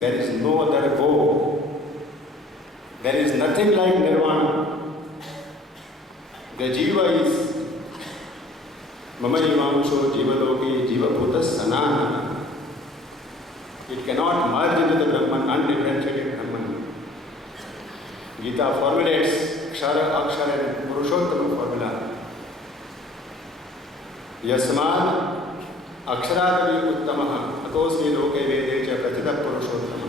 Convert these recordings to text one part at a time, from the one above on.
There is no other goal. There is nothing like nirvana. The jiva is mama jivansho jivaloki jivabhuta sanana. It cannot merge into the Brahman, undifferentiated Brahman. Gita formulates Akshara, Akshara and Purushottama formula. Yasmad Aksharavi Uttamaha Atosmi Loke Vedecha Pratita Purushottamaha.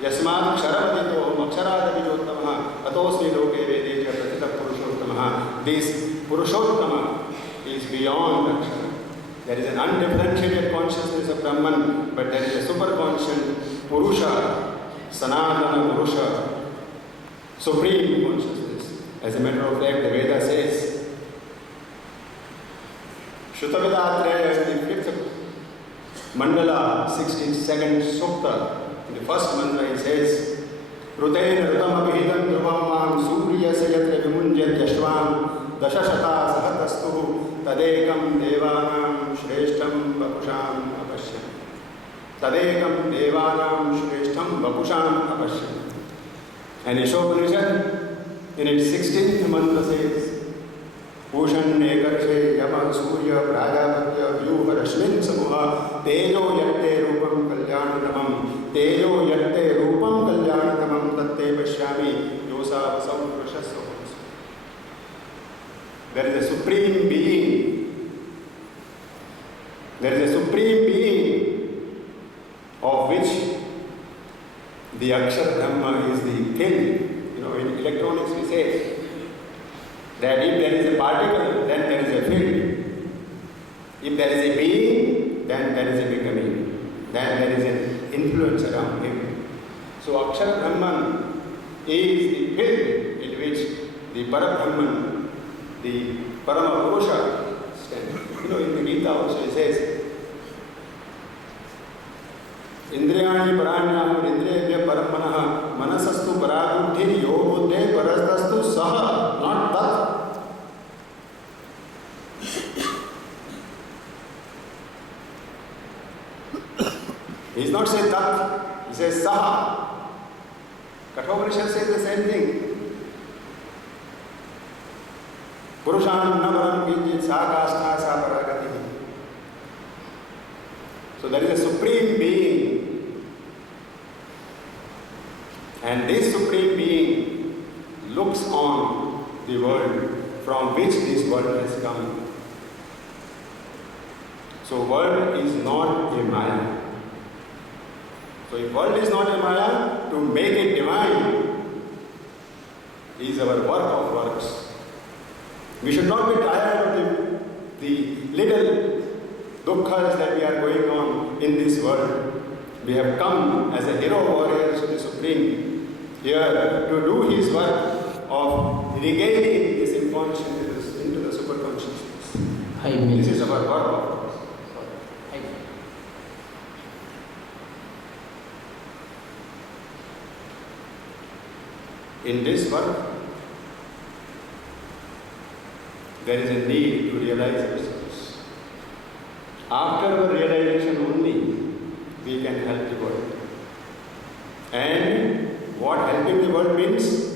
Yasmad Aksharavadito Aksharavi Uttamaha Atosmi Loke Vedecha Pratita Purushottamaha. This Purushottama is beyond Akshara. There is an undifferentiated consciousness of Brahman, but there is a superconscious Purusha, Sanatana Purusha, supreme consciousness. As a matter of fact, the Veda says, Shrutavedatraya in the 5th Mandala, 62nd Sukta, in the first mantra it says, Rutena Rutam Abhidam Drupamam Surya Sayatra Vimunjat Yashvam Dashashata Sahatastu Tadekam Devanam Shreshtam Vapusham Apashyam. Tadekam Devanam Shreshtam Vapusham Apashyam. And Ishopanishad in its 16th mantra says, Pushan Nekarshe Yama Surya Prajapatya Vyuha Rashmin Samuha Tejo Yatte Rupam Kalyanatamam Tejo Yatte Rupam Kalyanatamam Tatte Pashyami Yosa Vasam. There is a supreme being. There is a supreme being of which the Akshar Brahma is the thing. You know, in electronics we say that if there is a particle, then there is a field. If there is a being, then there is a becoming. Then there is an influence around him. So Akshar Brahman is the field in which the Parabrahman, the Parama Purusha stands. You know, in the Gita also it says, Indriyani Paranyam Indriyabhya Paramanaha Manasastu Parabuddhi Yobuddhe Parastastu Saha, not Tat. He is not saying Tat, he says Saha. Kathopanishad says the same thing. Purushan Navaram Kinjit Sakashta Saparagati. So there is a supreme being. And this supreme being looks on the world from which this world has come. So world is not a Maya. So if world is not a Maya, to make it divine is our work of works. We should not be tired of the little dukkhas that we are going on in this world. We have come as a hero warrior to the Supreme here to do his work of regaling this inconsciousness into the superconsciousness. This is our work. In this work, there is a need to realize ourselves. After our realization only, we can help the world. And what helping the world means?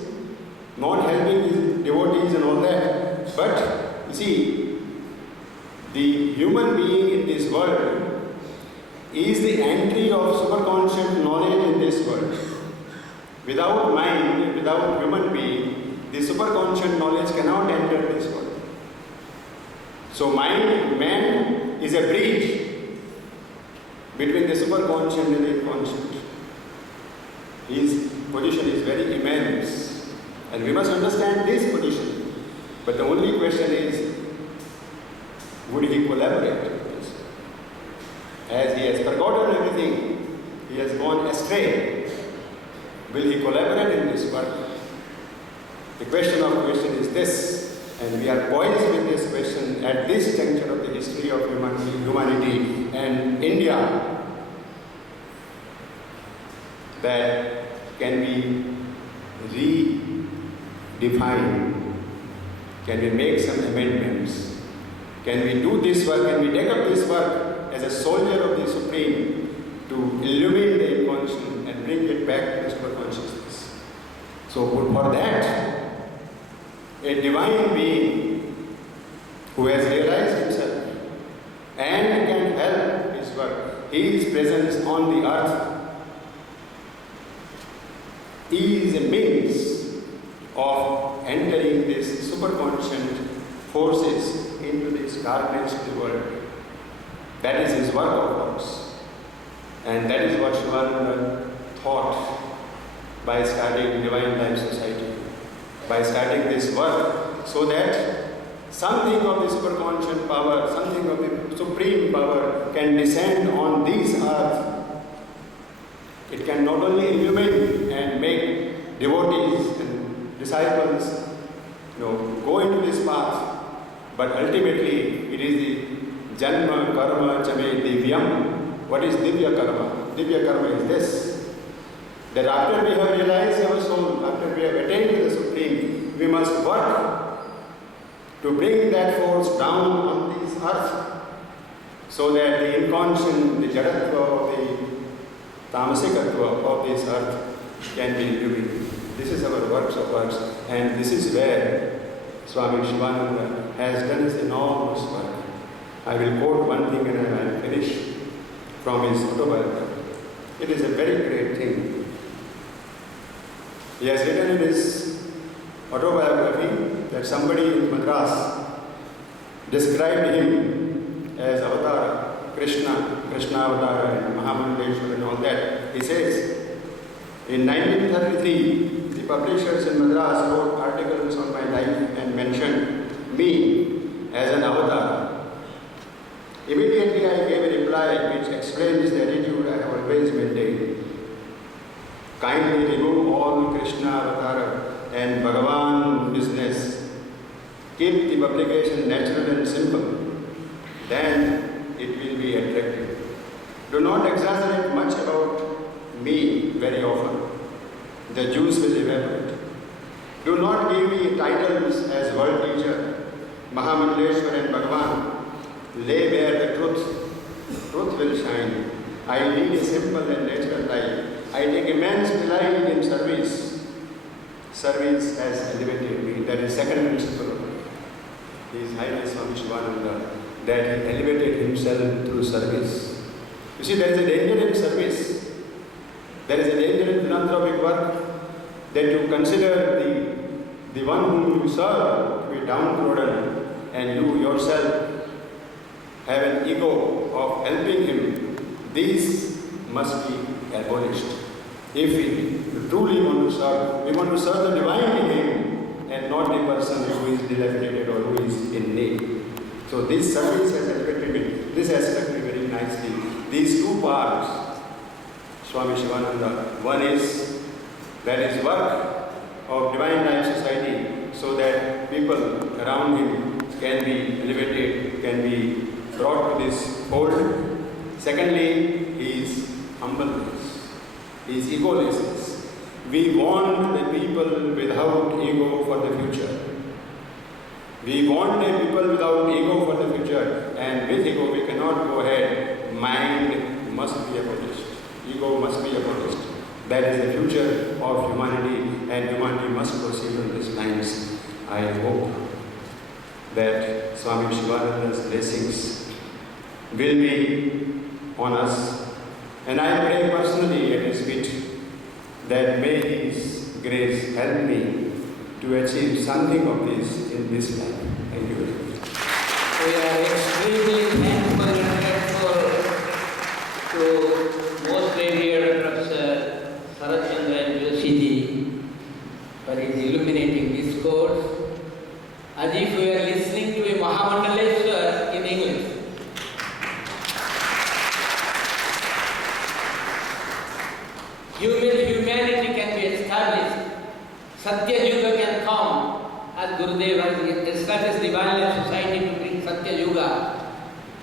Not helping devotees and all that. But, you see, the human being in this world is the entry of superconscious knowledge in this world. Without mind, without human being, the superconscious knowledge cannot enter this world. So man is a bridge between the superconscious and the inconscient. His position is very immense, and we must understand this position. But the only question is, would he collaborate with us? As he has forgotten everything, he has gone astray. Will he collaborate in this work? The question of question is this, and we are poised with this question at this juncture of the history of humanity and India, that can we redefine, can we make some amendments, can we do this work, can we take up this work as a soldier of the Supreme to illumine the inconscient and bring it back to the superconsciousness. So for that, a divine being who has realized himself and can help his work, his presence on the earth is a means of entering these superconscient forces into this darkness of the world. That is his work of works. And that is what Sivananda thought by starting Divine Life Society, by starting this work, so that something of the superconscious power, something of the supreme power can descend on this earth. It can not only illumine and make devotees and disciples go into this path, but ultimately it is the Janma Karma Chame Divyam. What is Divya Karma? Divya Karma is this, that after we have realized our soul, after we have attained to the Supreme, we must work to bring that force down on this earth, so that the inconscient, the jadatva of the tamasikatva of this earth can be illuminated. This is our works of works, and this is where Swami Sivananda has done his enormous work. I will quote one thing and I will finish from his autobiography. It is a very great thing. He has written in his autobiography that somebody in Madras described him as Avatara, Krishna Avatara and Mahamandeshwar and all that. He says, in 1933, the publishers in Madras wrote articles on my life and mentioned me as an avatar. Immediately I gave a reply which explains the attitude I have always maintained. Kindly remove all Krishna Avatara and Bhagavan business. Keep the publication natural and simple. Then it will be attractive. Do not exaggerate much about me very often. The juice will evaporate. Do not give me titles as world teacher, Mahamandeshwar and Bhagavan. Lay bare the truth. Truth will shine. I lead a simple and natural life. I take immense delight in service. Service has elevated me. That is second principle of His Highness Swami Sivananda, that he elevated himself through service. You see, there is a danger in service. There is a danger in philanthropic work, that you consider the one whom you serve to be downtrodden, and you yourself have an ego of helping him. These must be abolished. If we truly want to serve, we want to serve the divine in him and not the person who is dilapidated or who is in need. So this service has affected me. This has affected me very nicely. These two parts, Swami Sivananda, one is that is work of Divine Life Society, so that people around him can be elevated, can be brought to this fold. Secondly, his humbleness, his egolessness. We want the people without ego for the future. We want the people without ego for the future, and with ego we cannot go ahead. Mind must be abolished. Ego must be abolished. That is the future of humanity, and humanity must proceed on these lines. I hope that Swami Sivananda's blessings will be on us, and I pray personally at his feet that may his grace help me to achieve something of this in this life. Thank you very much. We are extremely thankful and grateful to most revered Professor Sarat Chandra Joshi for his illuminating discourse, as if we are listening to a Mahamandaleshwar in English. Humanity can be established. Satya Yuga can come, as Gurudev has established Divine Life Society to bring Satya Yuga.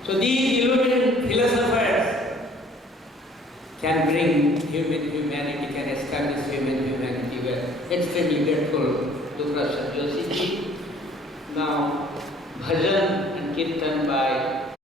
So these illumined philosophers can bring humanity, can establish humanity. We are extremely grateful to Professor Joshi. Now, bhajan and kirtan by